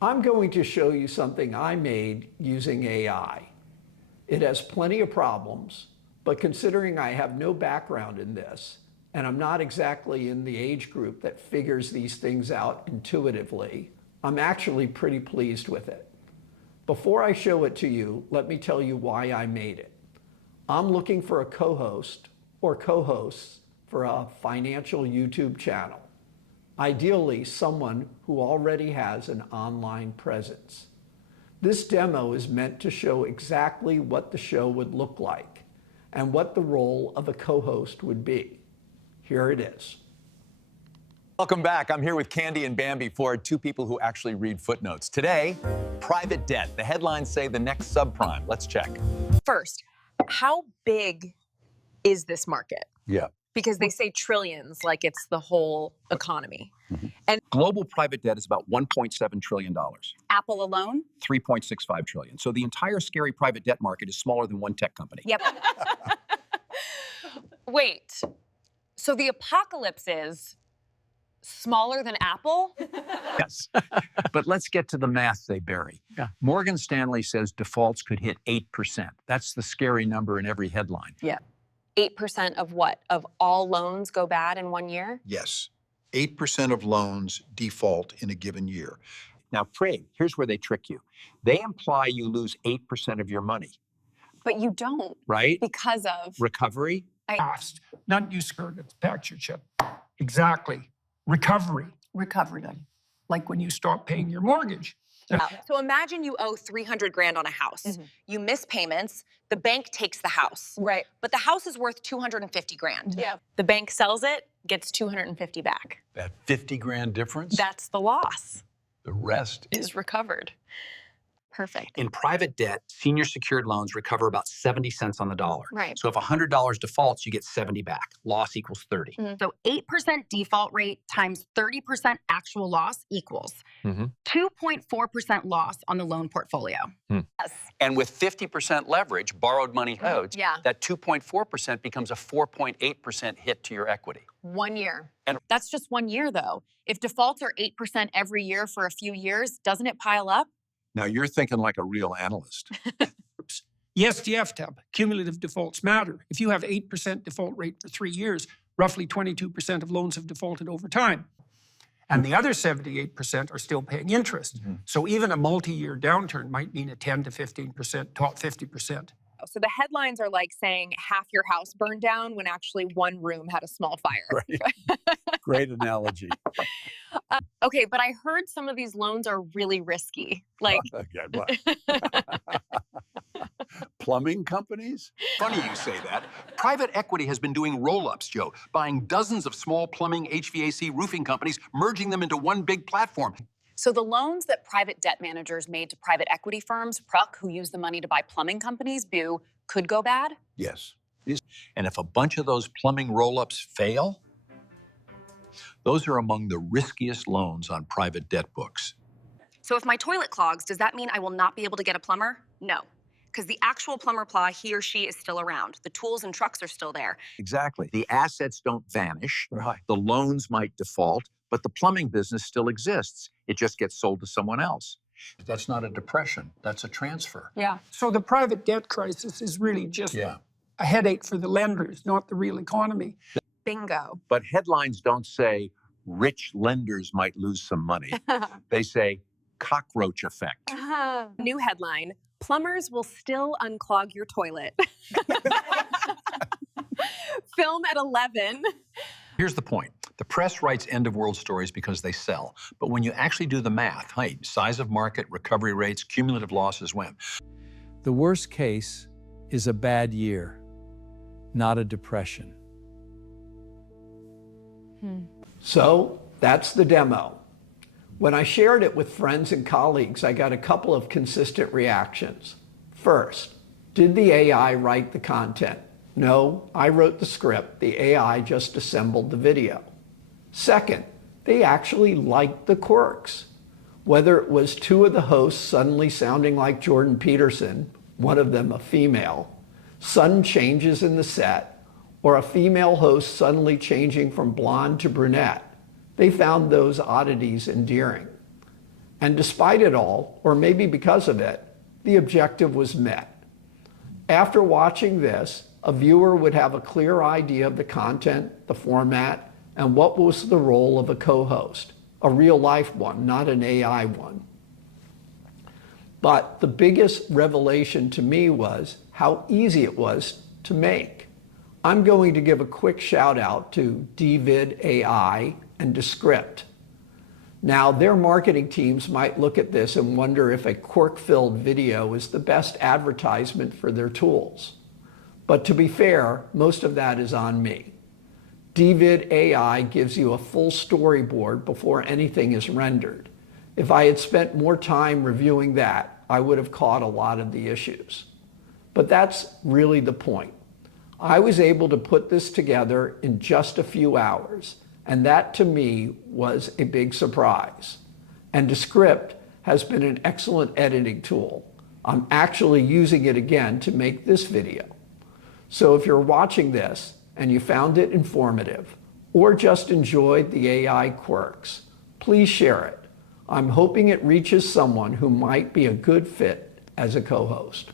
I'm going to show you something I made using AI. It has plenty of problems, but considering I have no background in this, and I'm not exactly in the age group that figures these things out intuitively, I'm actually pretty pleased with it. Before I show it to you, let me tell you why I made it. I'm looking for a co-host or co-hosts for a financial YouTube channel. Ideally, someone who already has an online presence. This demo is meant to show exactly what the show would look like and what the role of a co-host would be. Here it is. Welcome back. I'm here with Candy and Bambi Ford, two people who actually read footnotes. Today, private debt. The headlines say the next subprime. Let's check. First, how big is this market? Yeah. Because they say trillions, like it's the whole economy. Mm-hmm. And global private debt is about $1.7 trillion. Apple alone? 3.65 trillion. So the entire scary private debt market is smaller than one tech company. Yep. wait, so the apocalypse is smaller than Apple? Yes. But let's get to the math they bury. Yeah. Morgan Stanley says defaults could hit 8%. That's the scary number in every headline. Yeah. 8% of what? Of all loans go bad in 1 year? Yes. 8% of loans default in a given year. Now, Craig, here's where they trick you. They imply you lose 8% of your money, But you don't. right? Because of Recovery? Past, not you skirt, it's patch your chip. Exactly. Recovery, Recovery. like when you stop paying your mortgage. So imagine you owe 300 grand on a house. Mhm. You miss payments, the bank takes the house. Right. But the house is worth 250 grand. Yeah. The bank sells it, gets 250 back. That 50 grand difference, That's the loss. the rest. Is recovered. Perfect. In private debt, senior secured loans recover about 70 cents on the dollar. Right. So if $100 defaults, you get 70 back. Loss equals 30. So 8% default rate times 30% actual loss equals 2.4% loss on the loan portfolio. Yes. And with 50% leverage, borrowed money owed, Yeah. that 2.4% becomes a 4.8% hit to your equity. 1 year. And- That's just 1 year, though. If defaults are 8% every year for a few years, doesn't it pile up? Now you're thinking like a real analyst. Yes, the FTAB, cumulative defaults matter. If you have 8% default rate for 3 years, roughly 22% of loans have defaulted over time. And the other 78% are still paying interest. So even a multi-year downturn might mean a 10 to 15%, top 50%. So the headlines are like saying half your house burned down when actually one room had a small fire. Right. Great analogy. Okay, but I heard some of these loans are really risky. Like, Okay, what? Plumbing companies? Funny you say that. Private equity has been doing roll-ups, Joe, buying dozens of small plumbing, HVAC, roofing companies, merging them into one big platform. So the loans that private debt managers made to private equity firms, Pruck, who use the money to buy plumbing companies, BU, could go bad? Yes. And if a bunch of those plumbing roll-ups fail, those are among the riskiest loans on private debt books. So if my toilet clogs, does that mean I will not be able to get a plumber? No, because the actual plumber plow, he or she is still around. The tools and trucks are still there. Exactly. The assets don't vanish. Right. The loans might default, but the plumbing business still exists. It just gets sold to someone else. That's not a depression. That's a transfer. Yeah. So the private debt crisis is really just Yeah. a headache for the lenders, not the real economy. bingo. But headlines don't say rich lenders might lose some money. They say cockroach effect. New headline, plumbers will still unclog your toilet. Film at 11. Here's the point. The press writes end-of-world stories because they sell. But when you actually do the math, hey, size of market, recovery rates, cumulative losses, when? The worst case is a bad year, not a depression. So that's the demo. When I shared it with friends and colleagues, I got a couple of consistent reactions. First, did the AI write the content? No, I wrote the script. The AI just assembled the video. Second, they actually liked the quirks. Whether it was two of the hosts suddenly sounding like Jordan Peterson, one of them a female, sudden changes in the set, or a female host suddenly changing from blonde to brunette, they found those oddities endearing. And despite it all, or maybe because of it, the objective was met. After watching this, a viewer would have a clear idea of the content, the format, and what was the role of a co-host, a real-life one, not an AI one. But the biggest revelation to me was how easy it was to make. I'm going to give a quick shout out to DeeVid.ai and Descript. Now, their marketing teams might look at this and wonder if a quirk-filled video is the best advertisement for their tools. But to be fair, most of that is on me. DeeVid.ai gives you a full storyboard before anything is rendered. If I had spent more time reviewing that, I would have caught a lot of the issues. But that's really the point. I was able to put this together in just a few hours, and that to me was a big surprise. And Descript has been an excellent editing tool. I'm actually using it again to make this video. So if you're watching this and you found it informative or just enjoyed the AI quirks, please share it. I'm hoping it reaches someone who might be a good fit as a co-host.